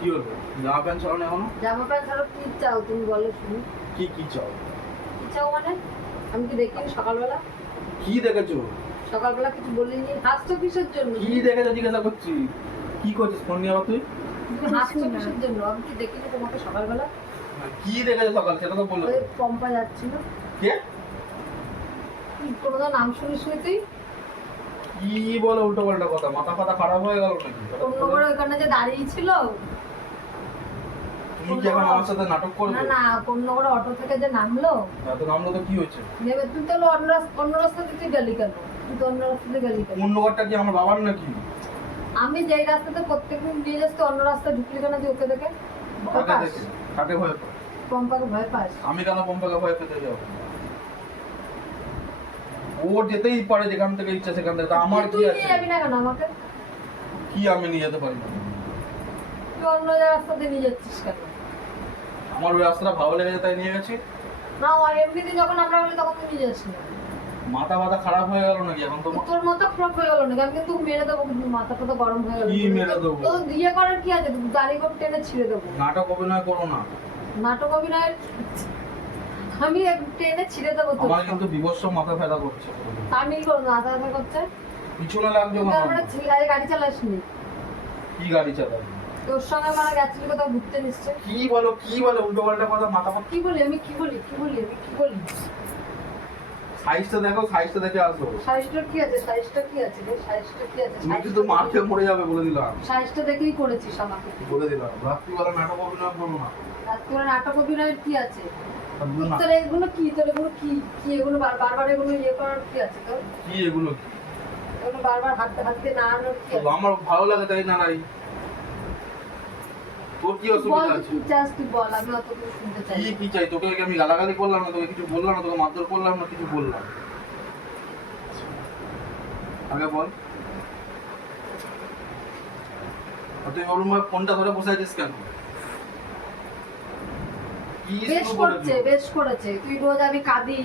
কি হলো? জামা প্যান্ট ছাড়ো না এখনো? জামা প্যান্ট ছাড়ো কি চাও তুমি বলো শুনি। কি চাও? কি চাও মানে? আমি কি দেখিনি সকালবেলা? কি দেখেছো? সকালবেলা কিছু বলিনি। হাসছো কিসের জন্য? কি দেখেছো জিজ্ঞাসা করছি। কি করছিস ফোন নিয়ে আবার তুই? তুমি হাসছো কিসের জন্য? আমি কি দেখিনি তোমাকে সকালবেলা? কি দেখেছো সকাল সেটা তো বললো। ওই পম্পা যাচ্ছিল। কে? তুই কোনো নাম শুনিস নি তুই? কি বলে উল্টো পাল্টা কথা, মাথা ফাতা খারাপ হয়ে গেল নাকি? অন্য করে ওখানে যে দাঁড়িয়ে ছিল। তুমি কি এখন আমার সাথে নাটক করবে? না না, অন্য করে অটো থেকে যে নামলো। এত নামলো তো কি হয়েছে? নেবে তুই তো অন্য রাস্তা দিয়ে তুই গেলি কেন? তুই তো অন্য রাস্তা দিয়ে গেলি কেন? অন্য ঘরটা কি আমার বাবার নাকি? আমি যেই রাস্তাতে প্রত্যেকদিন দিয়ে যাচ্ছি অন্য রাস্তায় ঢুকলি কেন তুই ওকে দেখে? কাকে দেখে? কাকে ভয় পাস? পম্পাকে ভয় পাস? আমি কেন পম্পাকে ভয় পেতে যাবো? ও যেতেই পারে যেখান থেকে ইচ্ছা সেখান থেকে, তা আমার কি তুই আছে? নিয়ে যাবি না কেন আমাকে? কি আমি নিয়ে যেতে পারি না? তুই অন্য রাস্তাতে নিয়ে যাচ্ছিস কেন? আমার ওই রাস্তাটা ভালো লেগেছে তাই নিয়ে গেছি। না আর এমনিতে যখন আমরা বলি তখন তুই নিয়ে যাচ্ছিস না। মাথা মাথা খারাপ হয়ে গেল নাকি এখন তোমার? তোর মতো খারাপ হয়ে গেল না, আমি কিন্তু মেরে দেবো, কিন্তু মাথাটা তো গরম হয়ে গেল। কি মেরে দেবো? তো দিয়ে করার কি আছে? দাড়ি গোপ টেনে ছিঁড়ে দেবো। নাটক অভিনয় করো না। নাটক অভিনয়ের আমি টেনে ছিঁড়ে দেবো তোর। আমার কিন্তু বিভৎস মাথা ব্যথা করছে। আমি করবো মাথা ব্যথা করছে। পিছনে লাগছে তুই না। তারপরে গাড়ি চালাসনি? কি গাড়ি চালাবে? তোর সঙ্গে মারা গেছিলি কোথাও ঘুরতে নিশ্চয়। কি বলো উল্টো পাল্টা কথা, মাথা কি বলি আমি? কি বলি? সাইজটা দেখো, সাইজটা দেখে আসো। সাইজটা কি আছে? সাইজটা কি আছে রে? সাইজটা কি আছে? তুমি কিন্তু মার খেয়ে মরে যাবে বলে দিলাম। সাইজটা দেখেই করেছিস আমাকে। বলে দিলাম রাত্রিবেলা নাটক অভিনয় করবো না। রাত্রিবেলা নাটক অভিনয়ের কি আছে? বলবো না। তোর এগুলো কি? তোর এগুলো কি? এগুলো বারবার এগুলো ইয়ে করার কি আছে তোর? কি এগুলো? এগুলো বারবার হাঁটতে হাঁটতে নাড়ানোর কি আছে? আমার ভালো লাগে তাই নাড়াই। তোর কি বল অসুবিধা তুই আছে? কি চাস তুই বল, আমি অত কিছু শুনতে চাই না। কি চাই? তোকে কি আমি গালাগালি করলাম না? তোকে কিছু বললাম না? তোকে মারধর করলাম না? কিছু বললাম? আগে বল। আর তুই ওরম ভাবে ফোনটা ধরে বসে আছিস কেন? কি বেশ শুরু করছে, করেছিস? বেশ করেছে। তুই রোজ আমি কাঁদি,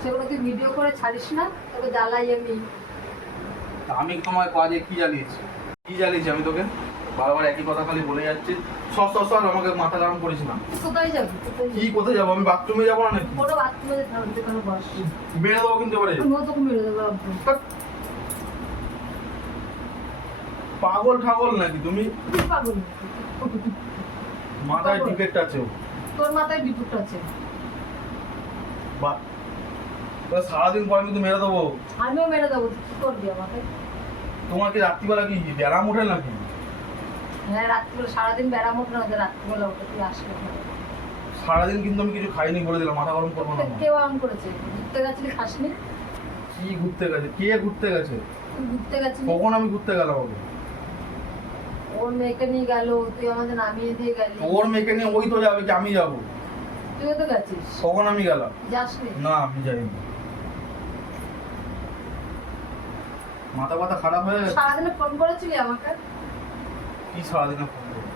সেগুলো তুই ভিডিও করে ছাড়িস না? তোকে জ্বালাই আমি। আমি তোমার কাজে কি জ্বালিয়েছি? কি জ্বালিয়েছি আমি তোকে? বারবার একই কথা খালি বলে যাচ্ছিস। সর আমাকে মাথা গরম করিস না। তুই কোথায় যাবি? কি কোথায় যাবো? আমি বাথরুমে যাবো না নাকি? কোনো বাথরুমে থাকতে কোনো বস। মেরে দেবো কিন্তু এবারে। আমিও তোকে মেরে দেবো একদম। পাগল ঠাগল নাকি তুমি? তুই পাগল নাকি? মাথায় টিকেট আছে। তোর মাথায় বিপুট আছে। বা সারাদিন পরে কিন্তু মেরে দেবো। আমিও মেরে দেবো, তুই কি করবি আমাকে? তোমার কি রাত্রিবেলা কি ব্যারাম ওঠে নাকি? হ্যাঁ রাত্রিবেলা সারাদিন ব্যারাম ওঠে না, রাত্রিবেলা ওঠে, তুই আসলে সারাদিন কিন্তু আমি কিছু খাইনি বলে দিলাম, মাথা গরম করবো না। কেউ আরাম করেছে? ঘুরতে গেছিলি খাসনি? কি ঘুরতে গেছে? কে ঘুরতে গেছে? তুই ঘুরতে গেছিলি? কখন আমি ঘুরতে গেলাম? ওকে ওর মেয়েকে নিয়ে গেল, তুই আমাদের নামিয়ে দিয়ে গেলি। ওর মেয়েকে নিয়ে ওই তো যাবে কি আমি যাবো? তুইও তো গেছিস। কখন আমি গেলাম? যাসনি? না আমি যাইনি। মাথা ব্যথা খারাপ হয়ে গেছে। সারাদিনে ফোন করেছিলি আমাকে? কি সারাদিনে ফোন করবো?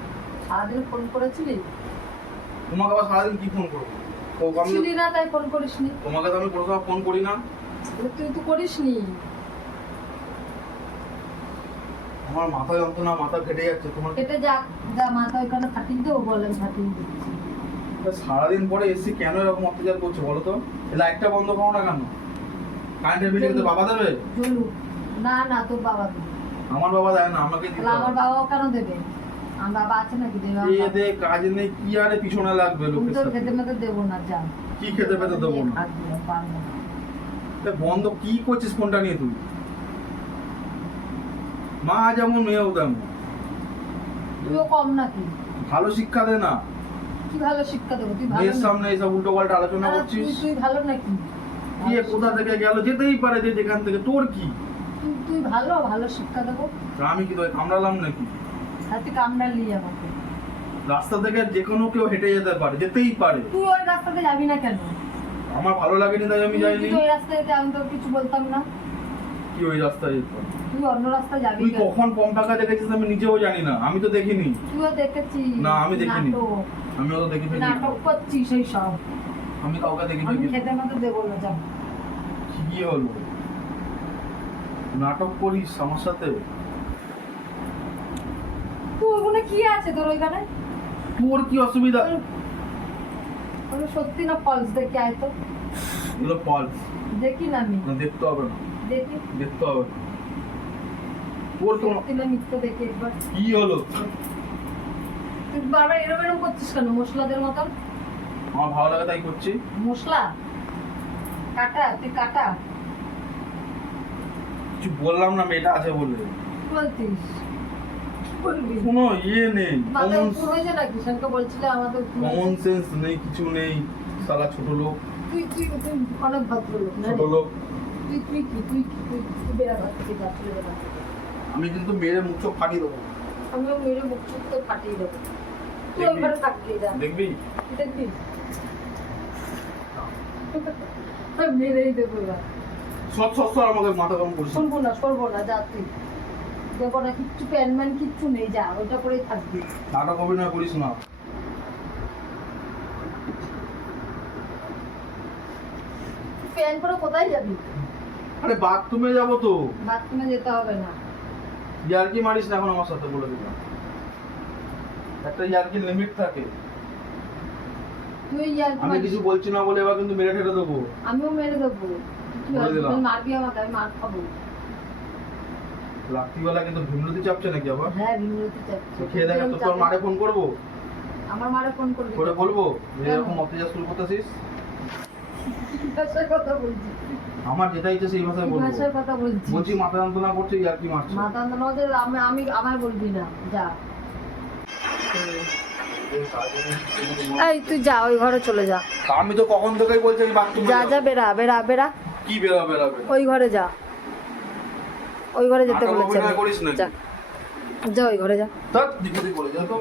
সারাদিনে ফোন করেছিলি? তোমাকে আবার সারাদিন কি ফোন করবো? তো আমি ছিলি না তাই ফোন করিসনি। তোমাকে তো আমি কোনো সময় ফোন করি না। তুই তো করিসনি। আমার মাথা যন্ত্রণা, মাথা ফেটে যাচ্ছে। তোমার কেটে যা, যা মাথা ওইখানে ফাটিয়ে দেবো, বলেন ফাটিয়ে দিচ্ছি। সারাদিন পরে এসি কেন এরকম অত্যাচার করছো বলো তো? লাইটটা বন্ধ করো না কেন? কারেন্টের বিল কিন্তু বাবা দেবে? জ্বলুক। না না, তোর বাবা দেবে। আমার বাবা দেয় না, আমাকে দিতে তাহলে আমার হবে। বাবাও কেন দেবে? আমার বাবা আছে নাকি দেবে? আমার এই বাবা। এতে কাজ নেই কি আরে পিছনে লাগবে তুমি লোকের তোর সাথে। খেতে মেতে দেবো না, যা। কি খেতে পেতে দেবো না? খাবি না, পারবো না। এ বন্ধ কি করছিস ফোনটা নিয়ে তুই? মা যেমন মেয়েও তেমন। তুইও কম নাকি? ভালো শিক্ষা দে না। কি ভালো শিক্ষা দেবো? তুই ভালো মেয়ের নাকি? সামনে এইসব উল্টো পাল্টা আলোচনা আরে করছিস। তুই ভালো নাকি? কি কোথা থেকে গেল? যেতেই পারে যে যেখান থেকে, তোর কি? তুই ভালো ভালো শিক্ষা দেবো? তা আমি কি তোকে কামড়ালাম নাকি? আর তুই কামড়ালি আমাকে। রাস্তা থেকে যে কোনো কেউ হেঁটে যেতে পারে, যেতেই পারে। তুই ওই রাস্তাতে যাবি না কেন? আমার ভালো লাগেনি তাই আমি যাইনি। তুই ওই রাস্তায় যেতে আমি তোর কিছু বলতাম না। কি ওই রাস্তায় যেত? তুই অন্য রাস্তায় যাবি তুই কেন? কখন পম্পাকা দেখেছিস আমি নিজেও জানি না, আমি তো দেখিনি। তুইও দেখেছিস? না আমি দেখিনি। নাটক। আমিও তো দেখি তুই ফেলি। নাটক করছিস এই সব। আমি কাউকে দেখি আমি ফেলি। খেতে মতো দেবো না, যা। কি হলো? নাটক করিস আমার সাথে? ওখানে কি আছে তোর ওইখানে? তোর কি অসুবিধা? আমি সত্যি না ফলস দেখি আয় তো। এগুলো ফলস। দেখি না আমি। না, দেখতে হবে না, দেখি। দেখতে হবে না। তোর তো সত্যি না মিথ্যে দেখি একবার। কি হলো? তুই বারবার এরম এরম করছিস কেন মশলাদের মতন? আমার ভালো লাগে তাই করছি। মশলা কাটা, তুই কাটা কিছু বললাম না, মেয়েটা আছে বলে। বলতিস বলবি কোনো ইয়ে নেই, মাথায় কমন উপর হয়েছে নাকি? সেদিনকে বলছিলে আমাদের উপর হয়েছে। কমন সেন্স নেই, কিছু নেই। সালা ছোট লোক, তুই তুই তুই অনেক ভদ্রলোক না ছোট রে? লোক। তুই তুই কি তুই কি তুই তুই বেড়া ভাবছিস আসলে বেড়া। আমি কিন্তু মেরে মুখ চোখ ফাটিয়ে দেবো। আমিও মেরে মুখ চুপ তো ফাটিয়ে দেবো। তুই দেখবি? ওইভাবে থাকবি যা দেখবি? দেখবি আমি মেরেই দেবো এবার। সব আমাকে মাথা গরম করছিস। সরবো না যা তুই দেবো না, কিচ্ছু প্যান ম্যান কিচ্ছু নেই, যা ওইটা করেই থাকবি। নাটক অভিনয় করিস না। প্যান করে কোথায় যাবি? আরে বাথরুমে যাবো তো। বাথরুমে যেতে হবে না। ইয়ার্কি মারিস না এখন আমার সাথে, বলে দিলাম। একটা ইয়ার্কির লিমিট থাকে। তুই ইয়ার আমি কিছু বলছি না বলে এবার কিন্তু মেরে ঠেলে দেবো। আমিও মেরে দেবো। তুই বলে দিলাম। মারবি আমাকে, আমি মার খাবো। রাত্রিবেলা কিন্তু ভিমরতি চাপছে নাকি আবার? হ্যাঁ বিমলতি চাচ্ছে। তো খেয়ে দেখা তো তোর মারে ফোন করবো, আমার মারে ফোন করবি করে বলবো যে কেন? এরকম মতে যা শুরু করতেছিস। ভাষার কথা বলছি, আমার যেটা ইচ্ছে সেই ভাষায় বলবো। ভাষার কথা বলছি। বলছি মাথা যন্ত্রণা করছে, ইয়ার্কি মারছে। মাথা নজর আমি আমি আমায় বলবি না, যা। এই তুই যা, ওই ঘরে চলে যা। আমি তো কখন থেকেই বলছি আমি বাথরুমে যা যা বেরা বেরা বেরা, কি বেরা বেরা বেরা? ওই ঘরে যা, ওই ঘরে যেতে নাটক বলেছে। অভিনয় করিস নাকি? যা যা ওই ঘরে যা। ধ্যাৎ, দিকে দিকে বলে যা তো।